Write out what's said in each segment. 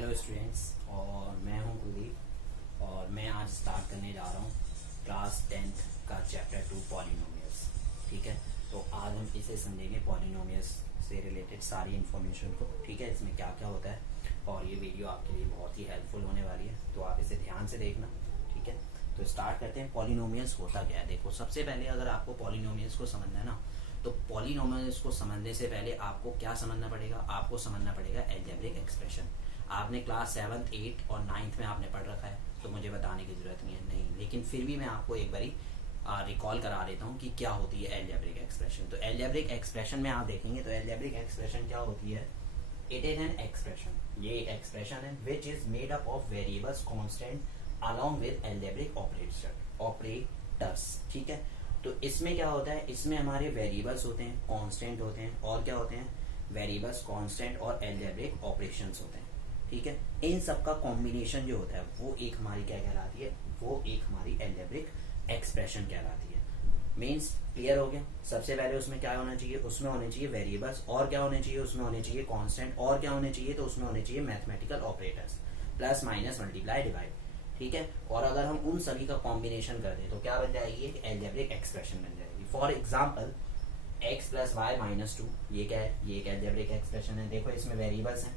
Hello students, और मैं हूं कुलदीप और मैं आज स्टार्ट करने जा रहा हूं क्लास 10th का चैप्टर 2 पॉलिनोमियल्स। ठीक है, तो आज हम इसे समझेंगे पॉलिनोमियल्स से रिलेटेड सारी इन्फॉर्मेशन को। ठीक है, इसमें क्या क्या होता है और ये वीडियो आपके लिए बहुत ही हेल्पफुल होने वाली है, तो आप इसे ध्यान से देखना। ठीक है, तो स्टार्ट करते हैं। पॉलिनोमियल्स होता क्या है? देखो, सबसे पहले अगर आपको पॉलिनोमियल्स को समझना है ना, तो पॉलिनोमियल्स को समझने से पहले आपको क्या समझना पड़ेगा? आपको समझना पड़ेगा अलजेब्रिक एक्सप्रेशन। आपने क्लास 7th 8th और 9th में आपने पढ़ रखा है, तो मुझे बताने की जरूरत नहीं, लेकिन फिर भी मैं आपको एक बारी रिकॉल करा देता हूँ कि क्या होती है अलजेब्रिक एक्सप्रेशन। तो अलजेब्रिक एक्सप्रेशन में आप देखेंगे तो अलजेब्रिक एक्सप्रेशन क्या होती है? इट इज एन एक्सप्रेशन, ये एक्सप्रेशन है which is made up of variables constant along with algebraic operators. ठीक है, तो इसमें क्या होता है? इसमें हमारे वेरिएबल्स होते हैं, कांस्टेंट होते हैं, और क्या होते हैं? वेरिएबल्स, कांस्टेंट और अलजेब्रिक ऑपरेशंस होते हैं। ठीक है, इन सब का कॉम्बिनेशन जो होता है वो एक हमारी क्या कहलाती है? वो एक हमारी अलजेब्रिक एक्सप्रेशन कहलाती है। मीन्स क्लियर हो गया? सबसे पहले उसमें क्या होना चाहिए? उसमें होने चाहिए वेरिएबल्स, और क्या होने चाहिए? उसमें होने चाहिए कांस्टेंट, और क्या होने चाहिए? तो उसमें होने चाहिए mathematical operators, plus minus multiply divide. ठीक है, और अगर हम उन सभी का कॉम्बिनेशन कर दें तो क्या बन जाएगी? एक अलजेब्रिक एक्सप्रेशन बन जाएगी। For example x plus y minus 2, ये क्या है? ये एक अलजेब्रिक एक्सप्रेशन है। देखो, इसमें वेरिएबल्स हैं,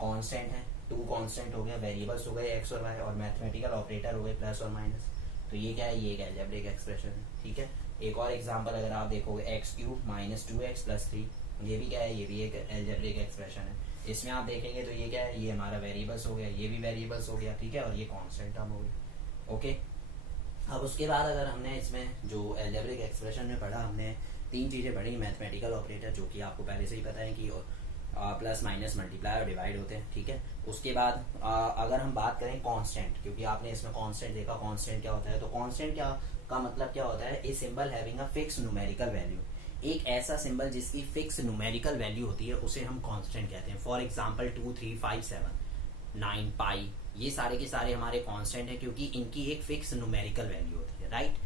कांस्टेंट है, 2 कांस्टेंट हो गया, वेरिएबल्स हो गए x और y, और मैथमेटिकल ऑपरेटर हो गए प्लस और माइनस। तो ये क्या है? ये एक अलजेब्रिक एक्सप्रेशन है। ठीक है, एक और एग्जांपल अगर आप देखोगे x cube minus 2x plus 3, ये भी क्या है? ये भी एक अलजेब्रिक एक्सप्रेशन है। इसमें आप देखेंगे तो ये क्या है? ये हमारा वेरिएबल्स हो गया, ये भी वेरिएबल्स हो गया। ठीक है, और ये कांस्टेंट टर्म हो गई। ओके, अब उसके बाद अगर हमने इसमें जो अलजेब्रिक एक्सप्रेशन में पढ़ा, हमने 3 चीजें पढ़ी। मैथमेटिकल ऑपरेटर, जो कि आपको पहले से ही पता है कि प्लस माइनस मल्टीप्लाई और डिवाइड होते हैं। ठीक है, उसके बाद अगर हम बात करें कांस्टेंट, क्योंकि आपने इसमें कांस्टेंट देखा, कांस्टेंट क्या होता है? तो कांस्टेंट क्या का मतलब क्या होता है? A symbol having a fix numerical value. एक ऐसा सिंबल जिसकी फिक्स न्यूमेरिकल वैल्यू होती है उसे हम कांस्टेंट कहते हैं। फॉर एग्जांपल 2 3 5 7 9 पाई, ये सारे के सारे हमारे कांस्टेंट है क्योंकि इनकी एक फिक्स न्यूमेरिकल वैल्यू होती है। राइट,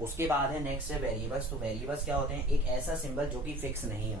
उसके बाद है नेक्स्ट है वेरिएबल्स। तो वेरिएबल्स क्या होते हैं? एक ऐसा सिंबल जो कि फिक्स नहीं है,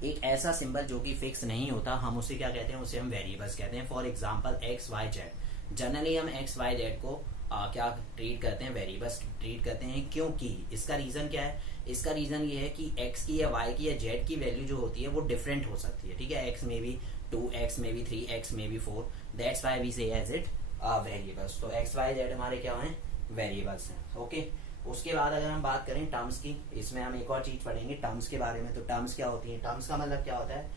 एक ऐसा सिंबल जो कि फिक्स नहीं होता, हम उसे क्या कहते हैं? उसे हम वेरिएबल्स कहते हैं। For example x y z, generally हम एक्स वाई जेड को क्या ट्रीट करते हैं? वेरिएबल्स ट्रीट करते हैं। क्योंकि इसका रीजन क्या है? इसका रीजन ये है कि एक्स की या वाई की या जेड की वैल्यू जो होती है वो डिफरेंट हो सकती है। ठीक है, एक्स में भी 2, एक्स में भी 3, एक्स में भी 4, दैट्स व्हाई वी से एज इट वेरिएबल्स। तो एक्स वाई जेड हमारे क्या हैं? वेरिएबल्स हैं। ओके, उसके बाद अगर हम बात करें टर्म्स की, इसमें हम एक और चीज पढ़ेंगे टर्म्स के बारे में। तो टर्म्स क्या होती है? टर्म्स का मतलब क्या होता है?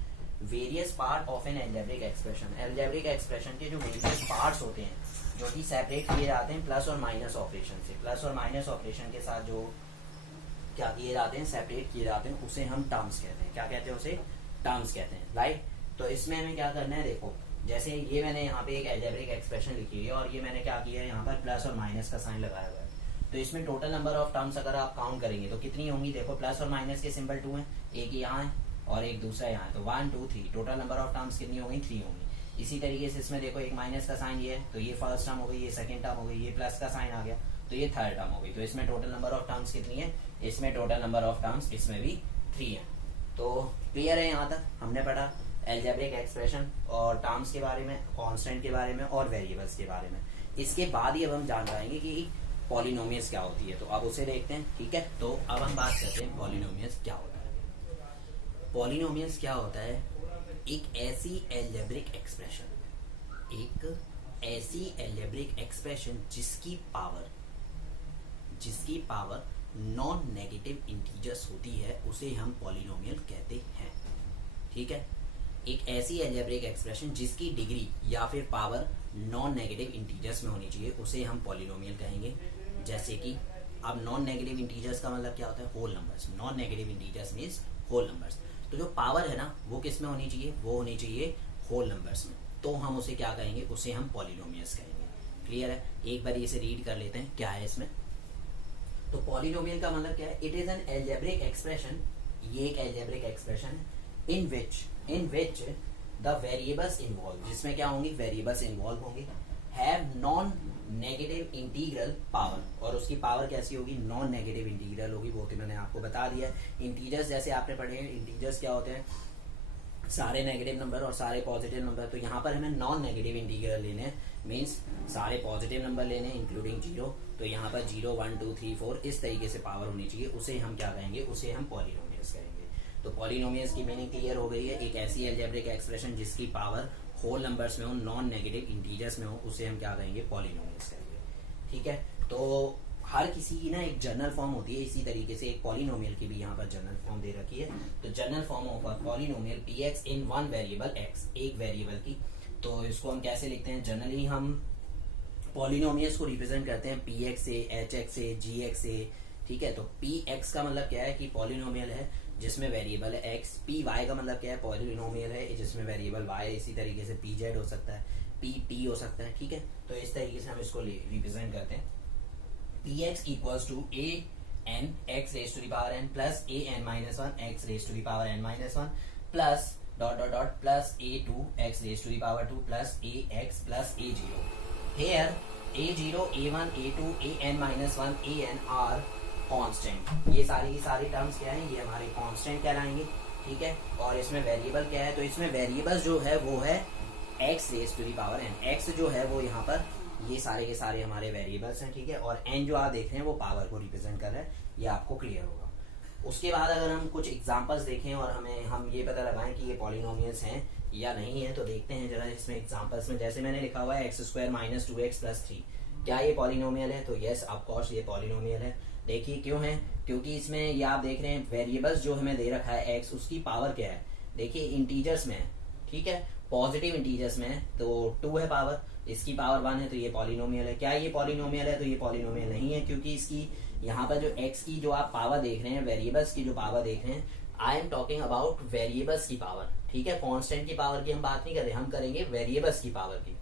Various part of N algebraic expression. Algebraic expression के जो वेरियस पार्ट्स होते हैं जो कि सेपरेट किए जाते हैं प्लस और माइनस ऑपरेशन से, प्लस और माइनस ऑपरेशन के साथ जो क्या किए जाते हैं? सेपरेट किए जाते हैं, उसे हम टर्म्स कहते हैं। क्या कहते हैं? उसे टर्म्स कहते हैं। राइट, तो इसमें हमें क्या करना है? देखो, जैसे ये मैंने यहाँ पे एक अलजेब्रिक एक्सप्रेशन लिखी है और ये मैंने क्या किया है? यहाँ पर प्लस और माइनस का साइन लगाया हुआ है। तो इसमें टोटल नंबर ऑफ टर्म्स अगर आप काउंट करेंगे तो कितनी होंगी? देखो, प्लस और माइनस के सिंबल 2 हैं, एक यहाँ है और एक दूसरा यहाँ है, तो 1 2 3, टोटल नंबर ऑफ टर्म्स कितनी होंगी? 3 होंगी। इसी तरीके से इसमें देखो, एक माइनस का साइन ये है, तो ये फर्स्ट टर्म हो गई, ये सेकंड टर्म हो गई, ये प्लस का साइन आ गया तो ये थर्ड टर्म हो गई। तो इसमें टोटल नंबर ऑफ टर्म्स कितनी है? इसमें टोटल नंबर ऑफ टर्म्स इसमें भी 3 है। तो क्लियर है? यहाँ तक हमने पढ़ा अलजेब्रिक एक्सप्रेशन और टर्म्स के बारे में, कांस्टेंट के बारे में और वेरिएबल्स के बारे में। इसके बाद ही अब हम जान पाएंगे कि पॉलिनोमियल्स क्या होती है, तो अब उसे देखते हैं। ठीक है, तो अब हम बात करते हैं पॉलिनोमियल्स क्या होता है। पॉलिनोमियल्स क्या होता है? एक ऐसी अलजेब्रिक एक्सप्रेशन, एक ऐसी अलजेब्रिक एक्सप्रेशन जिसकी पावर नॉन नेगेटिव इंटीजर्स होती है, उसे हम पॉलिनोमियल कहते हैं। ठीक है, एक ऐसी अलजेब्रिक एक्सप्रेशन जिसकी डिग्री या फिर पावर नॉन नेगेटिव इंटीजर्स में होनी चाहिए, उसे हम पॉलिनोमियल कहेंगे। जैसे कि अब नॉन नेगेटिव इंटीजर्स का मतलब क्या होता है? Whole numbers. Non negative integers means whole numbers. तो जो पावर है ना, वो किस में होनी चाहिए? वो होनी चाहिए होल नंबर्स में। तो हम उसे क्या कहेंगे? उसे हम पॉलिनोमियल्स कहेंगे। क्लियर है? एक बार इसे रीड कर लेते हैं, क्या है इसमें। तो पॉलिनोमियल का मतलब क्या है? It is an algebraic expression, ये एक अलजेब्रिक एक्सप्रेशन है इन विच द वेरिएबल्स इन्वॉल्व, जिसमें क्या होंगी? वेरिएबल्स इन्वॉल्व होंगे, have non negative integral power, और उसकी पावर कैसी होगी? नॉन नेगेटिव इंटीग्रल होगी। वो कि मैंने आपको बता दिया। इंटीजर्स जैसे आपने पढ़े हैं, इंटीजर्स क्या होते हैं? सारे नेगेटिव नंबर और सारे पॉजिटिव नंबर। तो यहाँ पर हमें नॉन नेगेटिव इंटीग्रल लेने हैं, मीन्स सारे पॉजिटिव नंबर लेने हैं इंक्लूडिंग जीरो। तो यहाँ पर 0 1 2 3 4 इस तरीके से पावर होनी चाहिए, उसे हम क्या कहेंगे, उसे हम पॉलिनोमियल्स कहेंगे। तो पॉलिनोमियल्स की मीनिंग क्लियर हो गई है। एक ऐसी अलजेब्रिक एक्सप्रेशन जिसकी पावर होल नंबर्स में हो, नॉन नेगेटिव इंटीजर्स में हो, उसे हम क्या कहेंगे, पॉलिनोमियल्स कहेंगे। ठीक है, तो हर किसी की ना एक जनरल फॉर्म होती है, इसी तरीके से एक पॉलिनोमियल की भी यहाँ पर जनरल फॉर्म दे रखी है। तो general form of polynomial px in one variable x, एक वेरिएबल की। तो इसको हम कैसे लिखते हैं, जनरली हम पॉलिनोमियल्स को रिप्रेजेंट करते हैं px से, hx से, gx से। ठीक है, तो px का मतलब क्या है कि पॉलिनोमियल है जिसमें वेरिएबल है x। py का मतलब क्या है, पॉलिनोमियल है जिसमें वेरिएबल y है। इसी तरीके से pz हो सकता है, pt हो सकता है। ठीक है, तो इस तरीके से हम इसको रिप्रेजेंट करते हैं। px equals to a n x raised to the power n plus a n minus 1 x raised to the power n minus 1 plus dot dot dot plus a2 x raised to the power 2 plus ax plus a0. Here a0, a1, a2, a n minus 1, a n are constant. ये सारी की सारी terms क्या है, ये हमारे constant कहलाएंगे। ठीक है, और इसमें वेरिएबल क्या है, तो इसमें वेरिएबल जो है वो है x raised to the power n। x जो है वो यहाँ पर ये सारे के सारे हमारे वेरिएबल्स हैं। ठीक है, और n जो आप देख रहे हैं वो पावर को रिप्रेजेंट कर रहा है, ये आपको क्लियर होगा। उसके बाद अगर हम कुछ एग्जांपल्स देखें और हम ये पता लगाएं कि ये पॉलिनोमियल्स हैं या नहीं है, तो देखते हैं जरा इसमें एग्जांपल्स में। जैसे मैंने लिखा हुआ है x square minus 2x plus 3, क्या ये पॉलिनोमियल है, तो यस ऑफकोर्स ये पॉलिनोमियल है। देखिए क्यों है, क्योंकि इसमें ये आप देख रहे हैं वेरिएबल्स जो हमें दे रखा है x, उसकी पावर क्या है, देखिए इंटीजर्स में है। ठीक है, पॉजिटिव इंटीजर्स में है तो 2 है पावर, इसकी पावर 1 है, तो ये पॉलिनोमियल है। क्या ये पॉलिनोमियल है, तो ये पॉलिनोमियल नहीं है, क्योंकि इसकी यहाँ पर जो x की जो आप पावर देख रहे हैं, वेरिएबल्स की जो पावर देख रहे हैं, I am talking about variables की पावर। ठीक है, कांस्टेंट की पावर की हम बात नहीं कर रहे, हम करेंगे वेरिएबल्स की पावर की।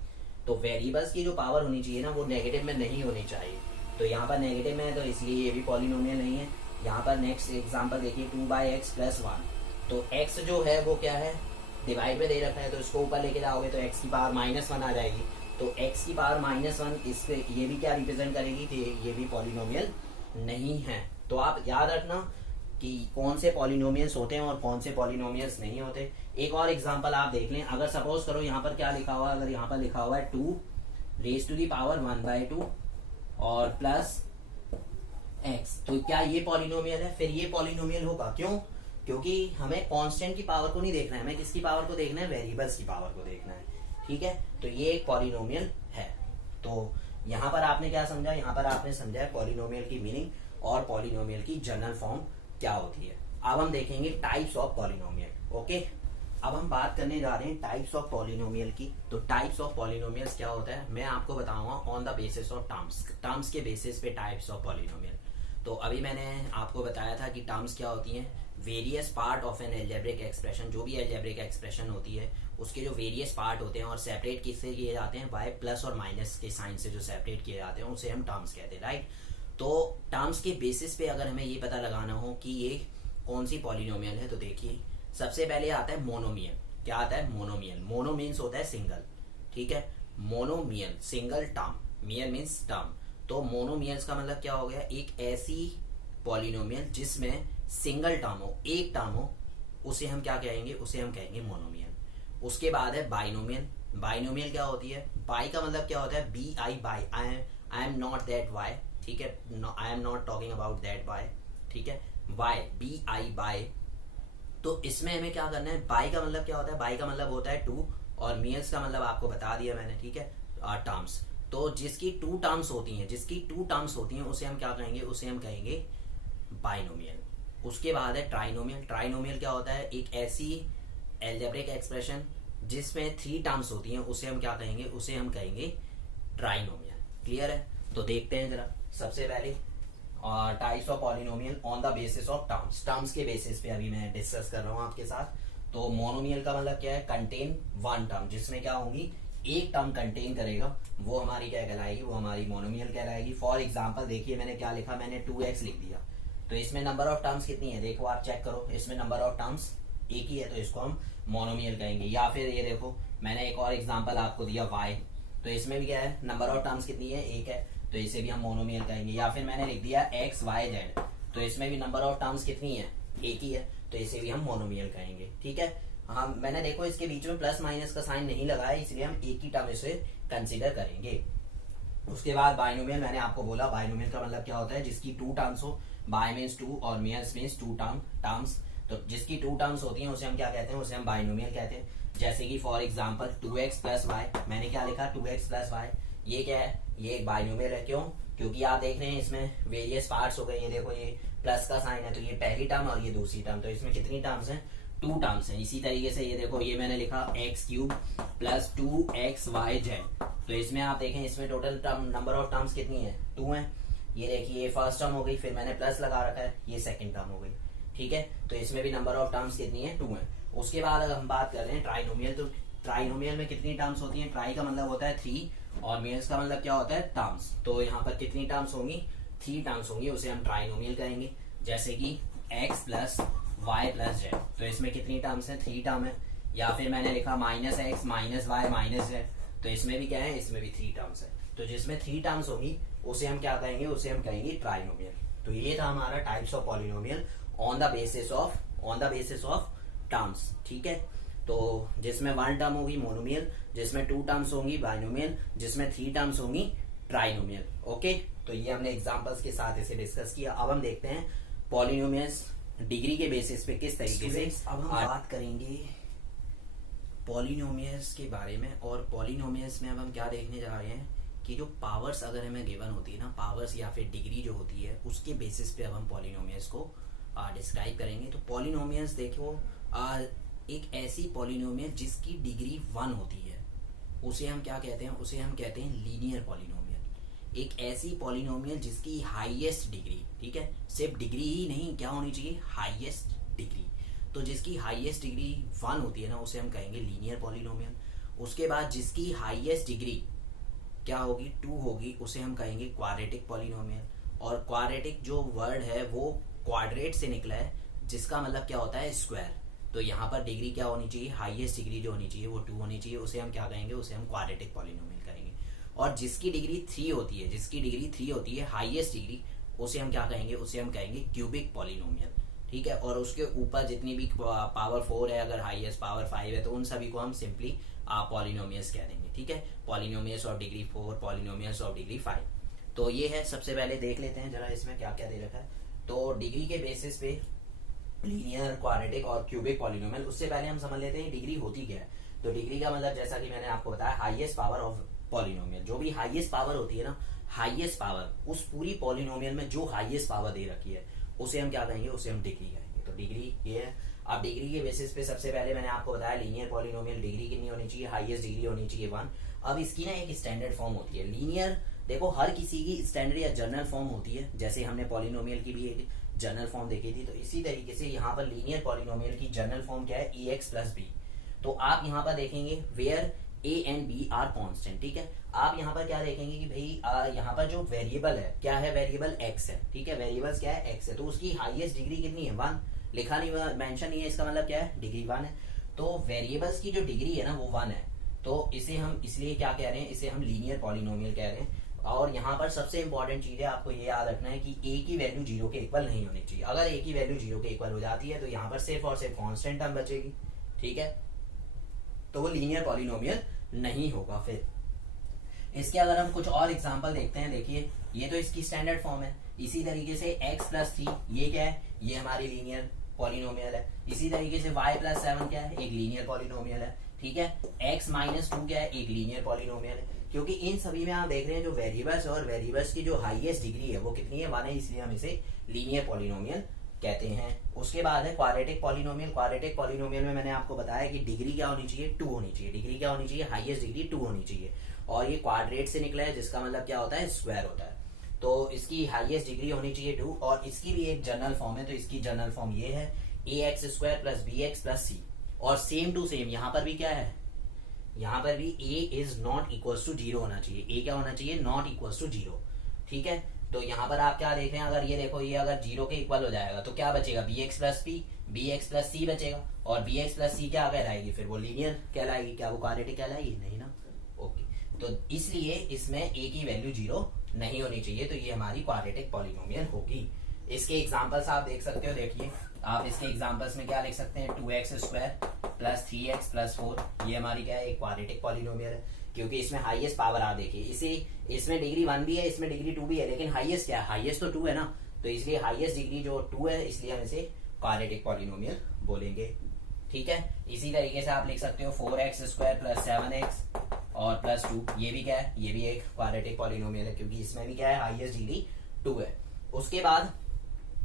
तो वेरिएबल्स की जो पावर होनी चाहिए ना, वो नेगेटिव में नहीं होनी चाहिए। तो यहाँ पर नेगेटिव में है, तो इसलिए ये भी पॉलिनोमियल नहीं है। यहाँ पर नेक्स्ट एग्जाम्पल देखिए 2/x प्लस 1। तो x जो है वो क्या है, डिवाइड में दे रखा है, तो इसको ऊपर लेके जाओगे तो x की पावर -1 आ जाएगी। तो x की पावर -1 इसके ये भी क्या रिप्रेजेंट करेगी, तो ये भी पॉलिनोमियल नहीं है। तो आप याद रखना कि कौन से पॉलिनोमियल्स होते हैं और कौन से पॉलिनोमियल्स नहीं होते। एक और एग्जांपल आप देख लें, अगर सपोज करो यहाँ पर क्या लिखा हुआ है, अगर यहाँ पर लिखा हुआ है 2 रेज टू दी पावर 1/2 और प्लस x, तो क्या ये पॉलिनोमियल है, फिर ये पॉलिनोमियल होगा। क्यों, क्योंकि हमें कांस्टेंट की पावर को नहीं देखना है, हमें किसकी पावर को देखना है, वेरिएबल्स की पावर को देखना है। ठीक है, तो ये एक पॉलिनोमियल है। तो यहाँ पर आपने क्या समझा, यहाँ पर आपने समझा है पॉलिनोमियल की मीनिंग और पॉलिनोमियल की जनरल फॉर्म क्या होती है। अब हम देखेंगे टाइप्स ऑफ पॉलिनोमियल। ओके, अब हम बात करने जा रहे हैं टाइप्स ऑफ पॉलिनोमियल की। तो टाइप्स ऑफ पॉलिनोमियल्स क्या होता है, मैं आपको बताऊंगा on the basis of terms, terms के बेसिस पे टाइप्स ऑफ पॉलिनोमियल। तो अभी मैंने आपको बताया था कि टर्म्स क्या होती हैं, various part of an algebraic expression. जो भी एल्जेब्रिक एक्सप्रेशन होती है उसके जो वेरियस पार्ट होते हैं और सेपरेट किससे किए जाते हैं, बाय प्लस और माइनस के साइन से जो सेपरेट किए जाते हैं उसे हम टर्म्स कहते हैं, राइट। तो टर्म्स के बेसिस पे अगर हमें ये पता लगाना हो कि ये कौन सी पॉलिनोमियल है, तो देखिए सबसे पहले आता है मोनोमियल। क्या आता है, मोनोमियल। मोनो मीन्स होता है सिंगल। ठीक है, monomial single term, mial means term. तो मोनोमियल्स का मतलब क्या हो गया, एक ऐसी पॉलिनोमियल जिसमें सिंगल टर्म हो, एक टर्म हो, उसे हम क्या कहेंगे, उसे हम कहेंगे मोनोमियल। उसके बाद है बाइनोमियल। बाइनोमियल क्या होती है, बाई का मतलब क्या होता है, B I by, I am not that y. ठीक है, I am not talking about that y. ठीक है, वाई, बी आई बाई। तो इसमें हमें क्या करना है, बाई का मतलब क्या होता है, बाई का मतलब होता है 2 और मियल्स का मतलब आपको बता दिया मैंने। ठीक है, टर्म्स। तो जिसकी 2 टर्म्स होती हैं, जिसकी 2 टर्म्स होती हैं उसे हम क्या कहेंगे, उसे हम कहेंगे बाइनोमियल। उसके बाद है ट्राइनोमियल। ट्राइनोमियल क्या होता है, एक ऐसी एल्जेब्रिक एक्सप्रेशन जिसमें 3 टर्म्स होती हैं, उसे हम क्या कहेंगे, उसे हम कहेंगे ट्राइनोमियल। क्लियर है, तो देखते हैं जरा। सबसे पहले types of polynomial on the basis of terms. Terms के बेसिस पे अभी मैं डिस्कस कर रहा हूँ आपके साथ। तो मोनोमियल का मतलब क्या है, कंटेन 1 टर्म, जिसमें क्या होंगी, एक टर्म कंटेन करेगा, वो हमारी क्या कहलाएगी, वो हमारी मोनोमियल कहलाएगी। फॉर एग्जाम्पल देखिए मैंने क्या लिखा, मैंने 2x लिख दिया, तो इसमें नंबर ऑफ टर्म्स कितनी है, देखो आप चेक करो, इसमें नंबर ऑफ टर्म्स एक ही है, तो इसको हम मोनोमियल कहेंगे। या फिर ये देखो मैंने एक और एग्जांपल आपको दिया y, तो इसमें भी क्या है, नंबर ऑफ टर्म्स कितनी है, एक है, तो इसे भी हम मोनोमियल कहेंगे। या फिर मैंने लिख दिया x y z, तो इसमें भी नंबर ऑफ टर्म्स कितनी है, एक ही है, तो इसे भी हम मोनोमियल कहेंगे। ठीक है, हम मैंने देखो इसके बीच में प्लस माइनस का साइन नहीं लगाया, इसलिए हम एक ही टर्म इसे कंसीडर करेंगे। उसके बाद बाइनोमियल, मैंने आपको बोला बाइनोमियल का मतलब क्या होता है, जिसकी टू टर्म्स हो, बाय मीन्स टू और मियर्स मीन्स टू टर्म्स। तो जिसकी टू टर्म्स होती हैं उसे हम क्या कहते हैं, उसे हम बाइनोमियल कहते हैं। जैसे कि for example 2x plus Y, मैंने क्या लिखा 2x प्लस वाई, ये क्या है, ये एक बाइनोमियल है। क्यों? क्योंकि आप देख रहे हैं इसमें वेरियस पार्ट्स हो गए, ये देखो ये प्लस का साइन है तो ये पहली टर्म और ये दूसरी टर्म, तो इसमें कितनी टर्म्स हैं, टू टर्म्स हैं। इसी तरीके से ये देखो ये मैंने लिखा एक्स क्यूब प्लस 2xyz, तो इसमें आप देखें इसमें total term number of terms कितनी है, 2 है। ये देखिए ये फर्स्ट टर्म हो गई, फिर मैंने प्लस लगा रखा है, ये सेकंड टर्म हो गई, ठीक है। तो इसमें भी नंबर ऑफ टर्म्स कितनी है, 2 है। उसके बाद अगर हम बात कर रहे हैं ट्राइनोमियल, तो ट्राइनोमियल में कितनी टर्म्स होती हैं, ट्राई का मतलब होता है 3 और मियर्स का मतलब क्या होता है, टर्म्स। तो यहाँ पर कितनी टर्म्स होंगी, 3 टर्म्स होंगी, उसे हम ट्राइनोमियल कहेंगे। जैसे कि x plus y plus z, तो इसमें कितनी टर्म्स है, 3 टर्म है। या फिर मैंने लिखा minus x minus y minus z, तो इसमें भी क्या है, इसमें भी 3 टर्म्स है। तो जिसमें 3 टर्म्स होगी उसे हम क्या कहेंगे, उसे हम कहेंगे ट्राइनोमियल। तो ये था हमारा types of polynomial on the basis of terms, ठीक है। तो जिसमें 1 टर्म होगी मोनोमियल, जिसमें 2 टर्म्स होंगी बाइनोमियल, जिसमें 3 टर्म्स होंगी ट्राइनोमियल। ओके, तो ये हमने एग्जांपल्स के साथ इसे डिस्कस किया। अब हम देखते हैं पॉलिनोमियल्स डिग्री के बेसिस पे किस तरीके से। अब हम बात करेंगे पॉलिनोमियल्स के बारे में, और पॉलिनोमियल्स में अब हम क्या देखने जा रहे हैं कि जो पावर्स अगर हमें गिवन होती है ना, पावर्स या फिर डिग्री जो होती है उसके बेसिस पे अब हम पॉलिनोमियल्स को डिस्क्राइब करेंगे। तो पॉलिनोमियल्स देखो, एक ऐसी पॉलिनोमियल जिसकी डिग्री 1 होती है उसे हम क्या कहते हैं, उसे हम कहते हैं लीनियर पॉलिनोमियल। एक ऐसी पॉलिनोमियल जिसकी हाईएस्ट डिग्री, ठीक है, सिर्फ डिग्री ही नहीं, क्या होनी चाहिए, हाईएस्ट डिग्री। तो जिसकी हाईएस्ट डिग्री 1 होती है ना उसे हम कहेंगे लीनियर पॉलिनोमियल। उसके बाद जिसकी हाईएस्ट डिग्री क्या होगी, 2 होगी, उसे हम कहेंगे क्वाड्रेटिक पॉलिनोमियल। और क्वाड्रेटिक जो वर्ड है वो क्वाड्रेट से निकला है, जिसका मतलब क्या होता है, स्क्वायर। तो यहाँ पर डिग्री क्या होनी चाहिए, हाईएस्ट डिग्री जो होनी चाहिए वो 2 होनी चाहिए, उसे हम क्या कहेंगे, उसे हम क्वाड्रेटिक पॉलिनोमियल करेंगे। और जिसकी डिग्री 3 होती है, जिसकी डिग्री 3 होती है हाईएस्ट डिग्री, उसे हम क्या कहेंगे, उसे हम कहेंगे क्यूबिक पॉलिनोमियल, ठीक है। और उसके ऊपर जितनी भी पावर 4 है, अगर हाईएस्ट पावर 5 है, तो उन सभी को हम सिंपली पॉलिनोमियल्स कह देंगे, ठीक है। Polynomials of degree 4, polynomials of degree 5। तो ये है, सबसे पहले देख लेते हैं जरा इसमें क्या क्या दे रखा है। तो डिग्री के बेसिस पे लीनियर, क्वाड्रेटिक और क्यूबिक पॉलिनोमियल। उससे पहले हम समझ लेते हैं डिग्री होती क्या है। तो डिग्री का मतलब जैसा कि मैंने आपको बताया, हाईएस्ट पावर ऑफ पॉलिनोमियल। जो भी हाईएस्ट पावर होती है ना, हाईएस्ट पावर, उस पूरी पॉलिनोमियल में जो हाईएस्ट पावर दे रखी है उसे हम क्या कहेंगे, उसे हम डिग्री कहेंगे। तो डिग्री ये है। अब डिग्री के बेसिस पे सबसे पहले मैंने आपको बताया लीनियर पॉलिनोमियल डिग्री कितनी होनी चाहिए, हाईएस्ट डिग्री होनी चाहिए 1। अब इसकी ना एक स्टैंडर्ड फॉर्म होती है लीनियर। देखो हर किसी की स्टैंडर्ड या जनरल फॉर्म होती है, जैसे हमने पॉलिनोमियल की भी एक जनरल फॉर्म देखी थी। तो इसी तरीके से यहाँ पर लीनियर पॉलिनोमियल की जनरल फॉर्म क्या है, ax प्लस बी। तो आप यहाँ पर देखेंगे where a and b are constant, ठीक है। आप यहाँ पर क्या देखेंगे कि भाई यहाँ पर जो वेरिएबल है, क्या है, वेरिएबल x है, ठीक है। वेरिएबल्स क्या है, x है, तो उसकी हाईएस्ट डिग्री कितनी है, 1। लिखा नहीं हुआ, मेंशन नहीं है, इसका मतलब क्या है, डिग्री 1 है। तो वेरिएबल्स की जो डिग्री है ना वो 1 है, तो इसे हम इसलिए क्या कह रहे हैं, इसे हम लीनियर पॉलिनोमियल कह रहे हैं। और यहाँ पर सबसे इंपॉर्टेंट चीज है, आपको ये याद रखना है कि a की वैल्यू 0 के इक्वल नहीं होनी चाहिए। अगर a की वैल्यू 0 के इक्वल हो जाती है तो यहाँ पर सिर्फ और सिर्फ कांस्टेंट टर्म बचेगी, ठीक है। तो वो लीनियर पॉलिनोमियल नहीं होगा। फिर इसके अगर हम कुछ और एग्जांपल देखते हैं, देखिए ये तो इसकी स्टैंडर्ड फॉर्म है। इसी तरीके से x प्लस 3 ये क्या है, ये हमारी लीनियर पॉलिनोमियल है। इसी तरीके से y प्लस 7 क्या है, एक लीनियर पॉलिनोमियल है, ठीक है। x माइनस 2 क्या है, एक लीनियर पॉलिनोमियल है। क्योंकि इन सभी में आप देख रहे हैं जो वेरिएबल्स और वेरिएबल्स की जो हाईएस्ट डिग्री है वो कितनी है, 1 है, इसलिए हम इसे लीनियर पॉलिनोमियल कहते हैं। उसके बाद है क्वाड्रेटिक पॉलिनोमियल। क्वाड्रेटिक पॉलिनोमियल में मैंने आपको बताया कि डिग्री क्या होनी चाहिए, 2 होनी चाहिए। डिग्री क्या होनी चाहिए, हाईएस्ट डिग्री 2 होनी चाहिए। और ये क्वाड्रेट से निकला है, जिसका मतलब क्या होता है, स्क्वायर होता है। तो इसकी हाईएस्ट डिग्री होनी चाहिए 2। और इसकी भी एक जनरल फॉर्म है, तो इसकी जनरल फॉर्म ये है ax square plus bx plus c। और सेम टू सेम यहाँ पर भी क्या है, यहाँ पर भी a is not equal to 0 होना चाहिए। a क्या होना चाहिए, नॉट इक्वल टू 0, ठीक है। तो यहाँ पर आप क्या देख रहे हैं, अगर ये देखो ये अगर 0 के इक्वल हो जाएगा तो क्या बचेगा, bx plus p, bx plus c बचेगा। और bx प्लस c क्या कहलाएगी, फिर वो लीनियर कहलाएगी। क्या वो क्वाड्रेटिक कहलाएगी, नहीं ना। ओके, तो इसलिए इसमें a की वैल्यू 0 नहीं होनी चाहिए, तो ये हमारी क्वाड्रेटिक पॉलिनोमियल होगी। इसके एग्जांपल्स आप देख सकते हो, देखिए आप इसके एग्जांपल्स में क्या लिख सकते हैं, 2x² प्लस 3x प्लस 4, ये हमारी क्या है, एक क्वाड्रेटिक पॉलिनोमियल है, क्योंकि इसमें हाईएस्ट पावर आप देखिए, इसी इसमें डिग्री 1 भी है, इसमें डिग्री 2 भी है, लेकिन हाईएस्ट क्या है, हाईएस्ट तो 2 है ना, तो इसलिए हाईएस्ट डिग्री जो 2 है, इसलिए हम इसे क्वाड्रेटिक पॉलिनोमियल बोलेंगे। ठीक है, इसी तरीके से आप लिख सकते हो 4x² प्लस 7x और प्लस 2, ये भी क्या है, ये भी एक क्वाड्रेटिक पॉलिनोमियल है, क्योंकि इसमें भी क्या है, हाईएस्ट डिग्री 2 है। उसके बाद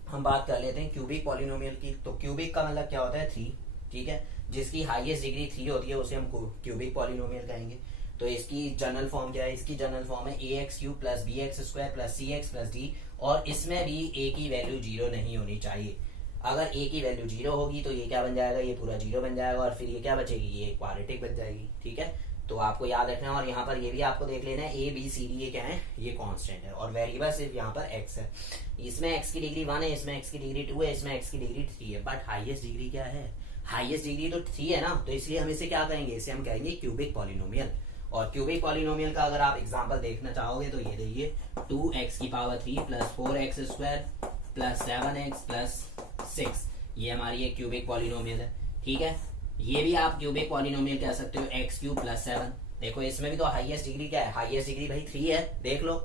हम बात कर लेते हैं क्यूबिक पॉलिनोमियल की। तो क्यूबिक का मतलब क्या होता है, 3, ठीक है, जिसकी हाईएस्ट डिग्री 3 होती है उसे हम क्यूबिक पॉलिनोमियल कहेंगे। तो इसकी जनरल फॉर्म क्या है, इसकी जनरल फॉर्म है ax³ plus bx² plus cx plus d, और इसमें भी a की वैल्यू 0 नहीं होनी चाहिए। अगर a की वैल्यू 0 होगी तो ये क्या बन जाएगा, ये पूरा 0 बन जाएगा, और फिर ये क्या बचेगी, ये क्वाड्रेटिक बन जाएगी। ठीक है, तो आपको याद रखना है, और यहाँ पर ये भी आपको देख लेना है, a b c d ये क्या है, ये कांस्टेंट है, और वेरिएबल सिर्फ यहाँ पर x है। इसमें x की डिग्री 1 है, इसमें x की डिग्री 2 है, इसमें x की डिग्री 3 है, बट हाईएस्ट डिग्री क्या है, हाईएस्ट डिग्री तो 3 है ना, तो इसलिए हम इसे क्या कहेंगे, इसे हम कहेंगे क्यूबिक पॉलिनोमियल। और क्यूबिक पॉलिनोमियल का अगर आप एग्जांपल देखना चाहोगे तो ये देखिए, 2x³ plus 4x² plus 7x plus 6, ये हमारी एक क्यूबिक पॉलिनोमियल है। ठीक है, ये भी आप क्यूबिक पॉलिनोमियल कह सकते हो, x³ प्लस 7। देखो इसमें भी तो हाईएस्ट डिग्री क्या है, हाईएस्ट डिग्री भाई 3 है, देख लो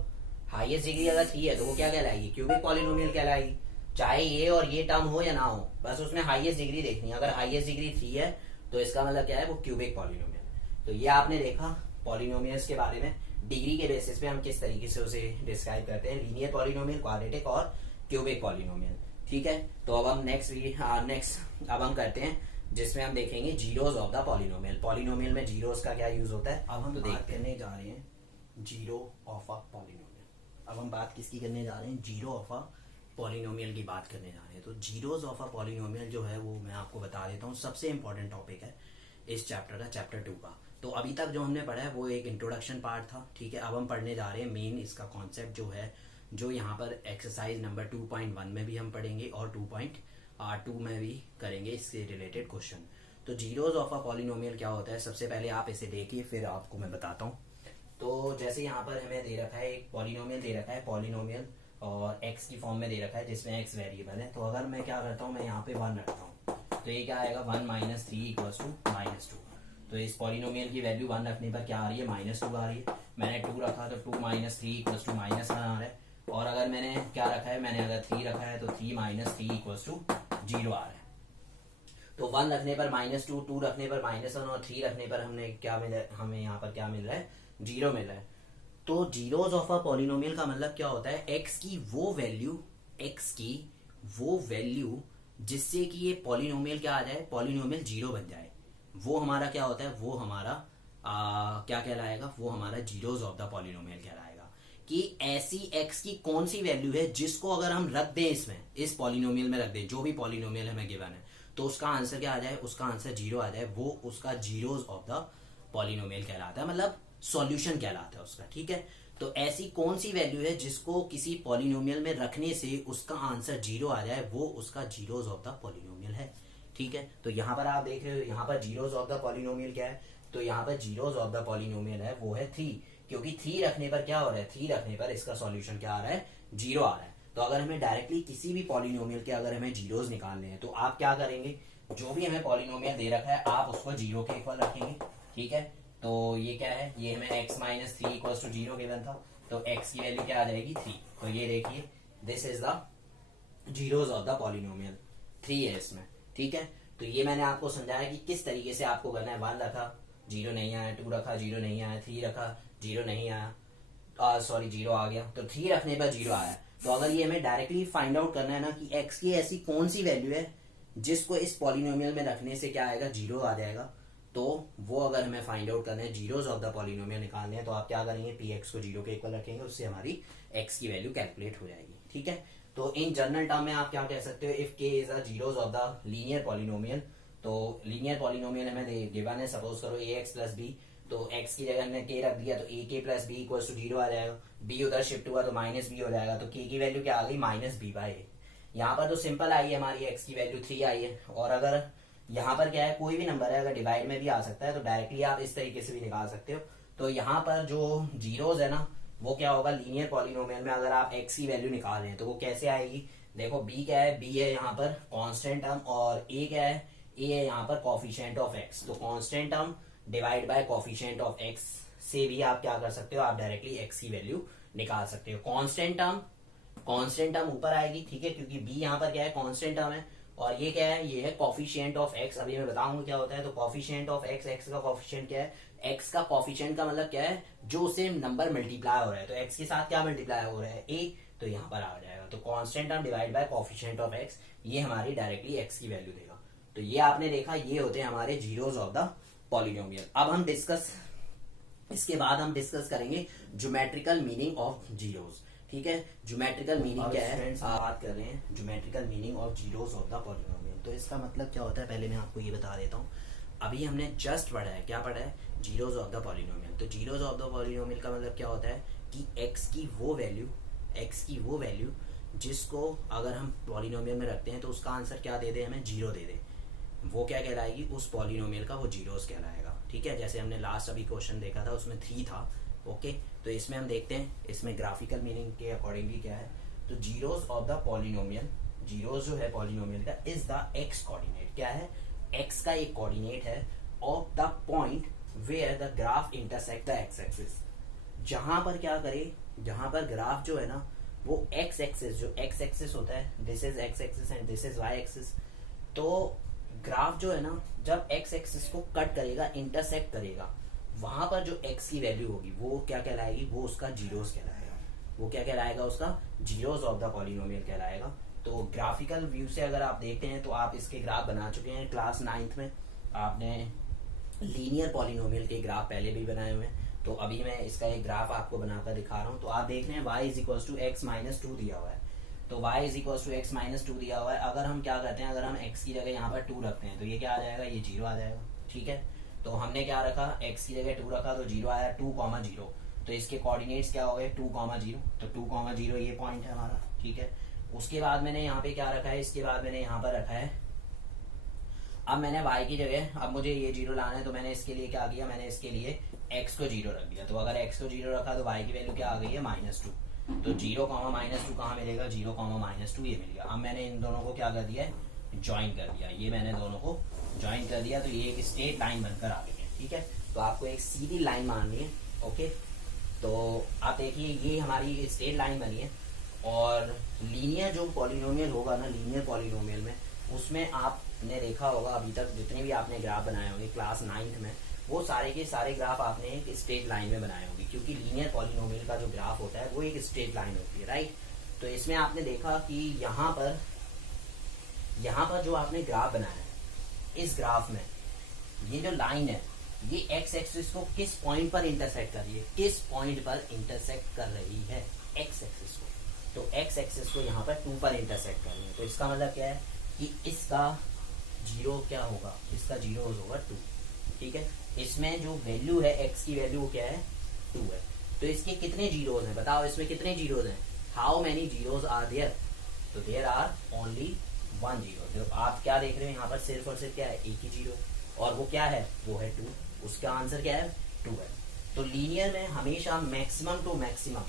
हाईएस्ट डिग्री अगर 3 है तो वो क्या कहलाएगी, क्यूबिक पॉलिनोमियल कहलाएगी, चाहे ये और ये टर्म हो या ना हो, बस उसमें हाईएस्ट डिग्री देखनी है। अगर हाईएस्ट डिग्री 3 है तो इसका मतलब क्या है, वो क्यूबिक पॉलिनोमियल। तो ये आपने देखा पॉलिनोमियल्स के बारे में, डिग्री के बेसिस पे हम किस तरीके से उसे डिस्क्राइब करते हैं, लीनियर पॉलिनोमियल, क्वाड्रेटिक और क्यूबिक पॉलिनोमियल। ठीक है, तो अब हम नेक्स्ट अब हम करते हैं जिसमें हम देखेंगे zeros of the polynomial. Polynomial में जीरोस का क्या यूज होता है, अब हम तो बात करने जा रहे हैं जीरो ऑफ अ पॉलिनोमियल। अब हम बात किसकी करने जा रहे हैं, जीरो ऑफ अ पॉलिनोमियल की बात करने जा रहे हैं। तो जीरोस ऑफ अ पॉलिनोमियल जो है वो मैं आपको बता देता हूँ, सबसे इंपॉर्टेंट टॉपिक है इस चैप्टर का, चैप्टर 2 का। तो अभी तक जो हमने पढ़ा है वो एक इंट्रोडक्शन पार्ट था। ठीक है, अब हम पढ़ने जा रहे हैं मेन इसका कॉन्सेप्ट जो है, जो यहाँ पर एक्सरसाइज नंबर 2.1 में भी हम पढ़ेंगे और 2.2 में भी करेंगे इससे रिलेटेड क्वेश्चन। तो जीरोस ऑफ अ पॉलिनोमियल क्या होता है, सबसे पहले आप इसे देखिए फिर आपको मैं बताता हूँ। तो जैसे यहाँ पर हमें दे रखा है, एक पॉलिनोमियल दे रखा है, पॉलिनोमियल और x की फॉर्म में दे रखा है जिसमें x वेरिएबल है। तो अगर मैं क्या करता हूँ, मैं यहाँ पे 1 रखता हूँ, तो ये क्या आएगा, 1 माइनस 3 इक्वल्स टू -2। तो इस पॉलिनोमियल की वैल्यू 1 रखने पर क्या आ रही है, -2 आ रही है। मैंने 2 रखा तो 2 माइनस 3 इक्वल्स टू -1 आ रहा है। और अगर मैंने क्या रखा है, मैंने अगर 3 रखा है तो 3 माइनस 3 इक्वल्स टू 0 आ रहा है। तो 1 रखने पर -2, 2 रखने पर -1 और 3 रखने पर हमें यहाँ पर क्या मिल रहा है, 0 मिल रहा है। तो जीरोस ऑफ अ पॉलिनोमियल का मतलब क्या होता है, x की वो वैल्यू जिससे कि ये पॉलिनोमियल क्या आ जाए, पॉलिनोमियल 0 बन जाए, वो हमारा क्या होता है, वो हमारा क्या कहलाएगा, वो हमारा जीरोस ऑफ द पॉलिनोमियल कहलाएगा। कि ऐसी x की कौन सी वैल्यू है जिसको अगर हम रख दें इसमें, इस पॉलिनोमियल में रख दें, जो भी पॉलिनोमियल हमें गिवन है, तो उसका आंसर क्या आ जाए, उसका आंसर 0 आ जाए, वो उसका जीरोस ऑफ द पॉलिनोमियल कहलाता है, मतलब सॉल्यूशन कहलाता है उसका। ठीक है, तो ऐसी कौन सी वैल्यू है जिसको किसी पॉलिनोमियल में रखने से उसका आंसर 0 आ जाए, वो उसका जीरोस ऑफ द पॉलिनोमियल है। ठीक है, तो यहाँ पर आप देख रहे हो, यहाँ पर जीरोस ऑफ द पॉलिनोमियल क्या है, तो यहाँ पर जीरोस ऑफ द पॉलिनोमियल है वो है 3, क्योंकि 3 रखने पर क्या हो रहा है, 3 रखने पर इसका सॉल्यूशन क्या आ रहा है, 0 आ रहा है। तो अगर हमें डायरेक्टली किसी भी पॉलिनोमियल के अगर हमें जीरोस निकालने हैं तो आप क्या करेंगे, जो भी हमें पॉलिनोमियल दे रखा है आप उसको 0 के इक्वल रखेंगे। ठीक है, तो ये क्या है, ये हमें x minus 3 equals to 0 given था, तो x की वैल्यू क्या आ जाएगी, 3। तो ये देखिए, this is the zeros of the polynomial, 3 है इसमें। ठीक है, तो ये मैंने आपको समझाया कि किस तरीके से आपको करना है। 1 रखा 0 नहीं आया, 2 रखा 0 नहीं आया, 3 रखा 0 नहीं आया, सॉरी 0 आ गया, तो 3 रखने पर 0 आया। तो अगर ये हमें डायरेक्टली फाइंड आउट करना है ना कि x की ऐसी कौन सी वैल्यू है जिसको इस पॉलिनोमियल में रखने से क्या आएगा, 0 आ जाएगा, तो वो अगर हमें फाइंड आउट करना है, जीरोस ऑफ द पॉलिनोमियल निकालने हैं, तो आप क्या करेंगे, px को 0 के इक्वल रखेंगे, उससे हमारी x की वैल्यू कैलकुलेट हो जाएगी। ठीक है, तो इन जनरल टर्म में आप क्या कह सकते हो, if k is a zeros of the linear polynomial. तो लीनियर पॉलिनोमियल हमें गिवन है, सपोज करो ax प्लस b, तो x की जगह हमने k रख दिया तो ak plus b equal to 0 आ जाएगा, b उधर शिफ्ट हुआ तो -b हो जाएगा, तो k की वैल्यू क्या आ गई, -b/a। यहाँ पर तो सिंपल आई है, हमारी x की वैल्यू 3 आई है। और अगर यहाँ पर क्या है, कोई भी नंबर है अगर डिवाइड में भी आ सकता है तो डायरेक्टली आप इस तरीके से भी निकाल सकते हो। तो यहाँ पर जो जीरोस है ना, वो क्या होगा, लीनियर पॉलिनोमियल में अगर आप x की वैल्यू निकाल रहे हैं तो वो कैसे आएगी, देखो बी क्या है, बी है यहाँ पर कांस्टेंट टर्म, और ए क्या है, ए है यहाँ पर कोफिशिएंट ऑफ एक्स। तो constant term divide by coefficient of x से भी आप क्या कर सकते हो, आप डायरेक्टली एक्स की वैल्यू निकाल सकते हो। कांस्टेंट टर्म ऊपर आएगी, ठीक है, क्योंकि बी यहाँ पर क्या है, कांस्टेंट टर्म है, और ये क्या है, ये है कोफिशिएंट ऑफ एक्स। अभी मैं बताऊंगा क्या होता है। तो कोफिशिएंट ऑफ एक्स, एक्स का कोफिशिएंट क्या है, एक्स का कोफिशिएंट का मतलब क्या है, जो उससे नंबर मल्टीप्लाई हो रहा है, तो एक्स के साथ क्या मल्टीप्लाई हो रहा है, ए, तो यहाँ पर आ जाएगा। तो constant term divide by coefficient of x, ये हमारी डायरेक्टली एक्स की वैल्यू देगा। तो ये आपने देखा, ये होते हैं हमारे जीरोस ऑफ द पॉलिनोमियल। अब हम इसके बाद हम डिस्कस करेंगे ज्योमेट्रिकल मीनिंग ऑफ जीरोस, ठीक है। ज्योमेट्रिकल मीनिंग क्या है, फ्रेंड्स बात कर रहे हैं geometrical meaning of zeros of the polynomial. तो इसका मतलब क्या होता है, पहले मैं आपको ये बता देता हूँ। अभी हमने जस्ट पढ़ा है, क्या पढ़ा है, जीरोस ऑफ द पॉलिनोमियल। तो जीरोस ऑफ द पॉलिनोमियल का मतलब क्या होता है कि एक्स की वो वैल्यू जिसको अगर हम पॉलिनोमियल में रखते हैं तो उसका आंसर क्या दे दे, हमें जीरो दे दे, वो क्या कहलाएगी, उस पॉलिनोमियल का वो जीरोस कहलाएगा, ठीक है। जैसे हमने लास्ट अभी क्वेश्चन देखा था, उसमें 3 था, ओके। तो इसमें हम देखते हैं, इसमें ग्राफिकल मीनिंग के अकॉर्डिंगली क्या है। तो zeros of the polynomial, zeros जो है पॉलिनोमियल का, इज द एक्स कोऑर्डिनेट, क्या है, एक्स का एक कोऑर्डिनेट है, of the point where the graph intersect the x axis. जहां पर क्या करे, जहां पर ग्राफ जो है ना, वो एक्स एक्सिस, जो एक्स एक्सिस होता है, this is x axis and this is y axis. तो ग्राफ जो है ना, जब एक्स एक्सिस को कट करेगा, इंटरसेक्ट करेगा, वहां पर जो एक्स की वैल्यू होगी वो क्या कहलाएगी, वो उसका जीरोस कहलाएगा। वो क्या कहलाएगा, उसका जीरोस ऑफ द पॉलिनोमियल कहलाएगा। तो ग्राफिकल व्यू से अगर आप देखते हैं तो आप इसके ग्राफ बना चुके हैं क्लास 9th में, आपने लीनियर पॉलिनोमियल के ग्राफ पहले भी बनाए हुए हैं। तो अभी मैं इसका एक ग्राफ आपको बनाकर दिखा रहा हूँ। तो आप देख रहे हैं y is equal to x minus 2 दिया हुआ है। तो y is equal to x minus 2 दिया हुआ है। अगर हम क्या करते हैं, अगर हम x की जगह यहाँ पर 2 रखते हैं तो ये क्या आ जाएगा, ये 0 आ जाएगा, ठीक है। तो हमने क्या रखा, x की जगह 2 रखा तो 0 आया, 2,0। तो इसके कोऑर्डिनेट्स क्या हो गए, 2,0। तो 2,0 ये पॉइंट है हमारा, ठीक है। उसके बाद मैंने यहाँ पे क्या रखा है, इसके बाद मैंने यहाँ पर रखा है, अब मैंने y की जगह, अब मुझे ये 0 लाना है, तो मैंने इसके लिए क्या किया, मैंने इसके लिए x को 0 रख दिया। तो अगर x को 0 रखा तो y की वैल्यू क्या आ गई है, -2। तो 0, -2 कहाँ मिलेगा, 0, -2 ये मिल गया। अब मैंने इन दोनों को क्या कर दिया है, ज्वाइन कर दिया। ये मैंने दोनों को ज्वाइन कर दिया, तो ये एक स्ट्रेट लाइन बनकर आ गई है, ठीक है। तो आपको एक सीधी लाइन माननी है, ओके। तो आप देखिए, ये हमारी स्ट्रेट लाइन बनी है। और लीनियर जो पॉलिनोमियल होगा ना, लीनियर पॉलिनोमियल में, उसमें आपने देखा होगा अभी तक जितने भी आपने ग्राफ बनाए होंगे क्लास 9th में, वो सारे के सारे ग्राफ आपने एक स्ट्रेट लाइन में बनाए होंगे, क्योंकि लीनियर पॉलिनोमियल का जो ग्राफ होता है वो एक स्ट्रेट लाइन होती है, राइट। तो इसमें आपने देखा कि यहाँ पर जो आपने ग्राफ बनाया है, इस ग्राफ में ये जो लाइन है, ये एक्स एक्सिस को किस पॉइंट पर इंटरसेक्ट कर रही है, किस पॉइंट पर इंटरसेक्ट कर रही है, एक्स एक्सिस को। तो एक्स एक्सिस को यहाँ पर 2 पर इंटरसेक्ट कर रही है। तो इसका मतलब क्या है कि इसका जीरो क्या होगा, इसका जीरो होगा 2, ठीक है। इसमें जो वैल्यू है एक्स की वैल्यू क्या है, 2 है। तो इसके कितने जीरोज हैं, बताओ इसमें कितने जीरोज हैं, how many zeros are there. तो देयर आर ओनली 1 जीरो। जो आप क्या देख रहे हो यहाँ पर, सिर्फ और सिर्फ क्या है, एक ही जीरो, और वो क्या है, वो है 2। उसका आंसर क्या है, 2 है। तो लीनियर में हमेशा मैक्सिमम टू मैक्सिमम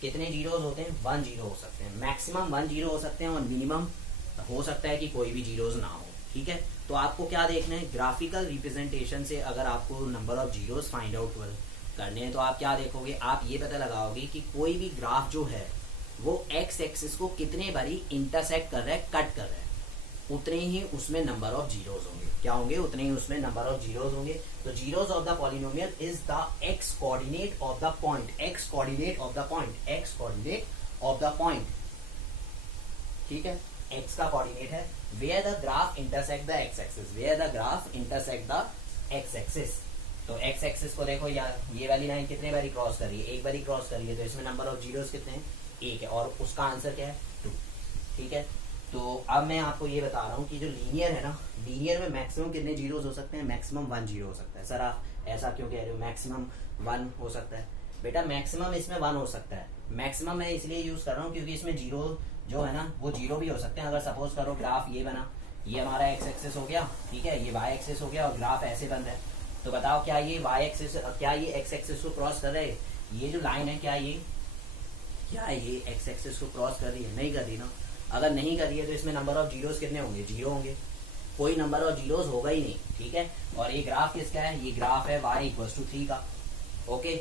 कितने जीरोज होते हैं, 1 जीरो हो सकते हैं, मैक्सिमम 1 जीरो हो सकते हैं, और मिनिमम हो सकता है कि कोई भी जीरोज ना हो, ठीक है। तो आपको क्या देखना है, ग्राफिकल रिप्रेजेंटेशन से अगर आपको number of zeros find out करने हैं तो आप क्या देखोगे, आप ये पता लगाओगे कि कोई भी ग्राफ जो है वो एक्स एक्सिस को कितने बारी इंटरसेक्ट कर रहा है, कट कर रहा है, उतने ही उसमें नंबर ऑफ जीरोस होंगे। क्या होंगे, उतने ही उसमें नंबर ऑफ जीरोस होंगे। तो zeros of the polynomial is the x coordinate of the point, x coordinate of the point, x coordinate of the point, ठीक है। एक्स का कोऑर्डिनेट है where the graph intersect the x axis, where the graph intersect the x axis. तो x axis को देखो, या ये वाली लाइन कितने बारी क्रॉस कर रही है, एक बारी क्रॉस कर रही है, तो इसमें नंबर ऑफ जीरोस कितने हैं, 1 है, और उसका आंसर क्या है, 2, ठीक है। तो अब मैं आपको ये बता रहा हूँ कि जो लीनियर है ना, लीनियर में मैक्सिमम कितने जीरोस हो सकते हैं, मैक्सिमम 1 जीरो हो सकता है। सर आप ऐसा क्यों कह रहे हो, मैक्सिमम 1 हो सकता है, बेटा मैक्सिमम इसमें 1 हो सकता है। मैक्सिमम मैं इसलिए यूज कर रहा हूँ क्योंकि इसमें जीरो जो है ना, वो जीरो भी हो सकते हैं। अगर सपोज करो ग्राफ ये बना, ये हमारा एक्स एक्सिस हो गया, ठीक है, ये वाई एक्सिस हो गया, और ग्राफ ऐसे बन रहा है, तो बताओ क्या ये वाई एक्सिस, क्या ये एक्स एक्सिस को क्रॉस कर रहे हैं, ये जो लाइन है क्या ये क्या ये एक्स एक्सिस को क्रॉस कर रही है? नहीं कर रही ना। अगर नहीं कर रही है तो इसमें नंबर ऑफ जीरोस कितने होंगे? 0 होंगे, कोई नंबर ऑफ जीरोस होगा ही नहीं, ठीक है। और ये ग्राफ किसका है? ये ग्राफ है y = 3 का, ओके।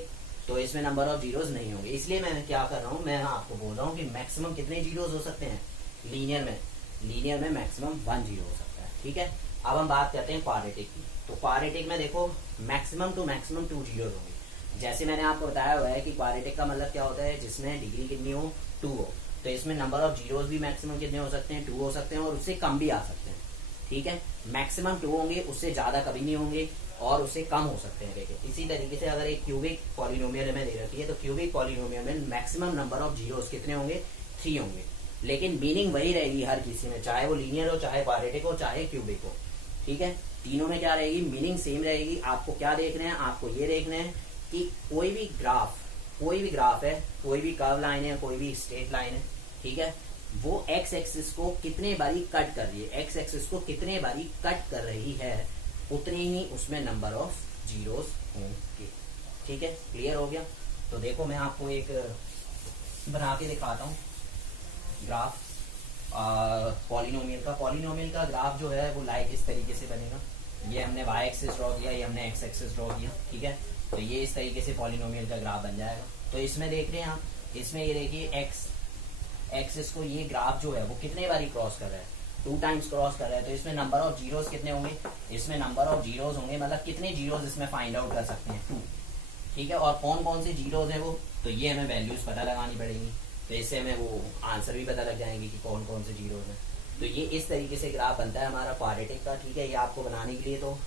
तो इसमें नंबर ऑफ जीरोस नहीं होंगे, इसलिए मैं क्या कर रहा हूँ, मैं आपको बोल रहा हूँ कि मैक्सिमम कितने जीरोस हो सकते हैं लीनियर में मैक्सिमम 1 जीरो हो सकता है, ठीक है। अब हम बात करते हैं क्वाड्रेटिक की। तो क्वाड्रेटिक में देखो मैक्सिमम टू मैक्सिमम 2 जीरोस होंगे। जैसे मैंने आपको बताया हुआ है कि क्वाड्रेटिक का मतलब क्या होता है, जिसमें डिग्री कितनी हो? 2 हो। तो इसमें नंबर ऑफ जीरोस भी मैक्सिमम कितने हो सकते हैं? 2 हो सकते हैं, और उससे कम भी आ सकते हैं, ठीक है। मैक्सिमम 2 होंगे, उससे ज्यादा कभी नहीं होंगे, और उससे कम हो सकते हैं। देखिए इसी तरीके से अगर एक क्यूबिक पॉलिनोमियल में दे रखी है, तो क्यूबिक पॉलिनोमियल में मैक्सिमम नंबर ऑफ जीरोस कितने होंगे? 3 होंगे। लेकिन मीनिंग वही रहेगी हर किसी में, चाहे वो लीनियर हो, चाहे क्वाड्रेटिक हो, चाहे क्यूबिक हो, ठीक है। तीनों में क्या रहेगी? मीनिंग सेम रहेगी। आपको क्या देखना है? आपको ये देखना है कि कोई भी ग्राफ है, कोई भी कर्व लाइन है, कोई भी स्ट्रेट लाइन है, ठीक है, वो एक्स एक्सिस को कितने बारी कट कर रही है, एक्स एक्सिस को कितने बारी कट कर रही है, उतने ही उसमें नंबर ऑफ जीरोस होंगे, ठीक है। क्लियर हो गया? तो देखो मैं आपको एक बना के दिखाता हूँ ग्राफ पॉलिनोमियल का ग्राफ जो है वो लाइक इस तरीके से बनेगा। ये हमने y एक्सिस ड्रॉ किया, ये हमने x एक्सिस ड्रॉ किया, ठीक है। तो ये इस तरीके से पॉलिनोमियल का ग्राफ बन जाएगा। तो इसमें देख रहे हैं आप, इसमें ये देखिए x एक्सिस को ये ग्राफ जो है वो कितने बारी क्रॉस कर रहा है? 2 टाइम्स क्रॉस कर रहा है। तो इसमें नंबर ऑफ जीरोस कितने होंगे? इसमें नंबर ऑफ जीरोस होंगे, मतलब कितने जीरोस इसमें फाइंड आउट कर सकते हैं? 2, ठीक है। और कौन कौन से जीरोस है वो? तो ये हमें वैल्यूज पता लगानी पड़ेंगी, तो इससे हमें वो आंसर भी पता लग जाएंगे कि कौन कौन से जीरोस हैं। तो ये इस तरीके से ग्राफ बनता है हमारा क्वाड्रेटिक का, ठीक है। ये आपको बनाने के लिए तो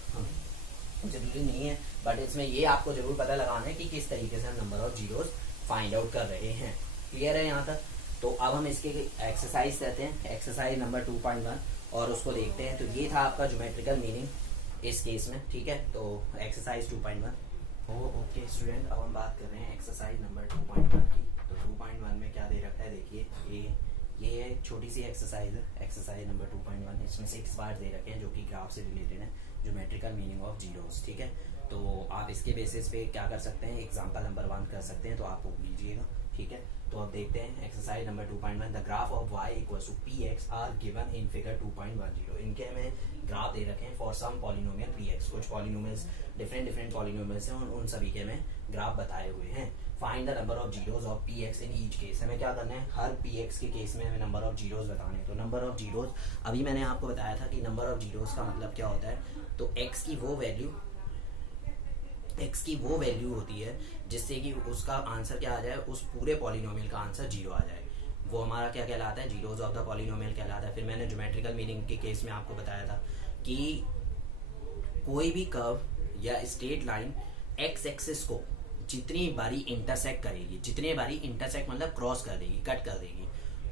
जरूरी नहीं है, बट इसमें ये आपको जरूर पता लगाना है कि किस तरीके से हम number of zeros find out कर रहे हैं। क्लियर है यहाँ तक? तो अब हम इसके एक्सरसाइज कहते हैं, एक्सरसाइज नंबर 2.1, और उसको देखते हैं। तो ये था आपका ज्योमेट्रिकल मीनिंग इस केस में, ठीक है। तो एक्सरसाइज 2.1। ओके स्टूडेंट, अब हम बात कर रहे हैं एक्सरसाइज नंबर 2.1 की। तो 2.1 में क्या दे रखा है? देखिए ये एक छोटी सी एक्सरसाइज है, एक्सरसाइज नंबर 2.1। इसमें 6 पार्ट दे रखे हैं जो कि ग्राफ से रिलेटेड है, ज्योमेट्रिकल मीनिंग ऑफ जीरोस, ठीक है। तो आप इसके बेसिस पे क्या कर सकते हैं? एग्जांपल नंबर 1 कर सकते हैं, तो आप वो लीजिएगा, ठीक है। तो अब देखते हैं exercise number 2.1। The graph of y = px are given in figure 2.10। इनके हमें ग्राफ दे रखे हैं फॉर सम पॉलिनोमियल px। कुछ पॉलिनोमियल्स डिफरेंट पॉलिनोमियल्स हैं, उन सभी के हमें ग्राफ बताए हुए हैं। Find the number of zeros of px in each case. हमें क्या करना है? हर px के केस में हमें नंबर ऑफ जीरोस बताने हैं। तो नंबर ऑफ जीरोस, अभी मैंने आपको बताया था कि नंबर ऑफ जीरोस का मतलब क्या होता है। तो x की वो वैल्यू होती है जिससे कि उसका आंसर क्या आ जाए, उस पूरे पॉलिनोमियल का आंसर 0 आ जाए, वो हमारा क्या कहलाता है? जीरोस ऑफ द पॉलिनोमियल कहलाता है। फिर मैंने ज्योमेट्रिकल मीनिंग के केस में आपको बताया था कि कोई भी कर्व या स्ट्रेट लाइन एक्स एक्सिस को जितनी बारी इंटरसेक्ट करेगी, जितने बारी इंटरसेक्ट मतलब क्रॉस कर देगी, कट कर देगी,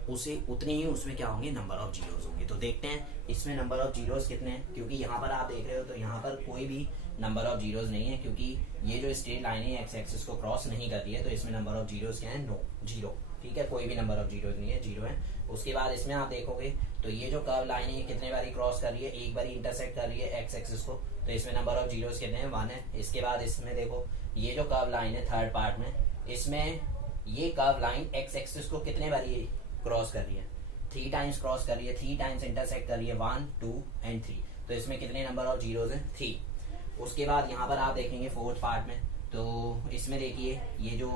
उसे उतने ही उसमें क्या होंगे? नंबर ऑफ जीरोस होंगे। तो देखते हैं इसमें नंबर ऑफ जीरोस कितने हैं, क्योंकि यहाँ पर आप देख रहे हो तो यहाँ पर कोई भी नंबर ऑफ जीरोस नहीं है, क्योंकि ये जो स्ट्रेट लाइन है एक्स एक्सिस को क्रॉस नहीं कर रही है। तो इसमें नंबर ऑफ जीरोस क्या है? 0, ठीक है। कोई भी नंबर ऑफ जीरोस नहीं है, 0 है। उसके बाद इसमें आप देखोगे तो ये जो कर्व लाइन है कितने बारी क्रॉस कर रही है? एक बारी इंटरसेक्ट कर रही है एक्स एक्सिस को, तो इसमें नंबर ऑफ जीरोस कितने हैं? 1 है। इसके बाद इसमें देखो ये जो कर्व लाइन है थर्ड पार्ट में, इसमें ये कर्व लाइन एक्स एक्सिस को कितने बारी क्रॉस कर रही है? 3 टाइम्स क्रॉस कर रही है, 3 टाइम्स इंटरसेक्ट कर रही है, 1, 2 एंड 3। तो इसमें कितने नंबर ऑफ जीरोस हैं? 3। उसके बाद यहाँ पर आप देखेंगे फोर्थ पार्ट में, तो इसमें देखिए ये जो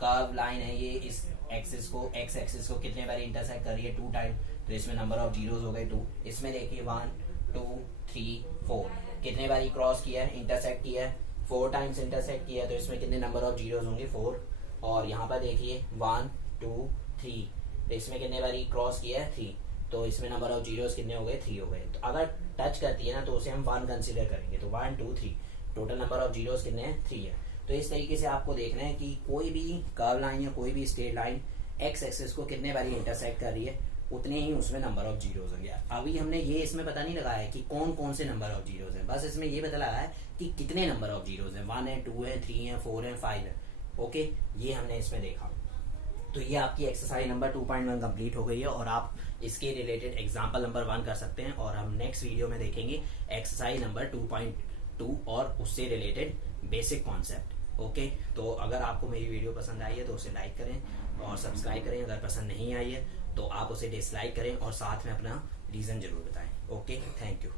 कर्व लाइन है ये इस एक्सिस को, एक्स एक्सिस को कितने बार इंटरसेक्ट कर रही है? 2 टाइम। तो इसमें नंबर ऑफ जीरोस हो गए 2। इसमें देखिए 1, 2, 3, 4 कितने बारी क्रॉस किया है? इंटरसेक्ट किया है, 4 टाइम्स इंटरसेक्ट किया है। तो इसमें कितने नंबर ऑफ जीरोस होंगे? 4। और यहाँ पर देखिए 1, 2, 3, तो इसमें कितने बारी क्रॉस किया है? 3। तो इसमें नंबर ऑफ जीरोस कितने हो गए? 3 हो गए। तो अगर टच करती है ना तो उसे हम 1 कंसीडर करेंगे। तो 1, 2, 3 टोटल नंबर ऑफ जीरोस कितने हैं? 3 है। तो इस तरीके से आपको देखना है कि कोई भी कर्व लाइन या कोई भी स्ट्रेट लाइन एक्स एक्सिस को कितने बारी इंटरसेक्ट कर रही है, उतने ही उसमें नंबर ऑफ जीरोस होंगे। अभी हमने ये इसमें पता नहीं लगाया कि कौन कौन से नंबर ऑफ जीरोस हैं, बस इसमें ये पता लगा है कि कितने नंबर ऑफ जीरोस हैं। 1 है, 2 है, 3 है, 4 है, 5 है। ओके, ये हमने इसमें देखा। तो ये आपकी एक्सरसाइज नंबर 2.1 कंप्लीट हो गई है, और आप इसके रिलेटेड एग्जाम्पल नंबर 1 कर सकते हैं। और हम नेक्स्ट वीडियो में देखेंगे एक्सरसाइज नंबर 2.2 और उससे रिलेटेड बेसिक कॉन्सेप्ट। ओके, तो अगर आपको मेरी वीडियो पसंद आई है तो उसे लाइक करें और सब्सक्राइब करें। अगर पसंद नहीं आई है तो आप उसे डिसलाइक करें और साथ में अपना रीज़न जरूर बताएं। Okay, thank you.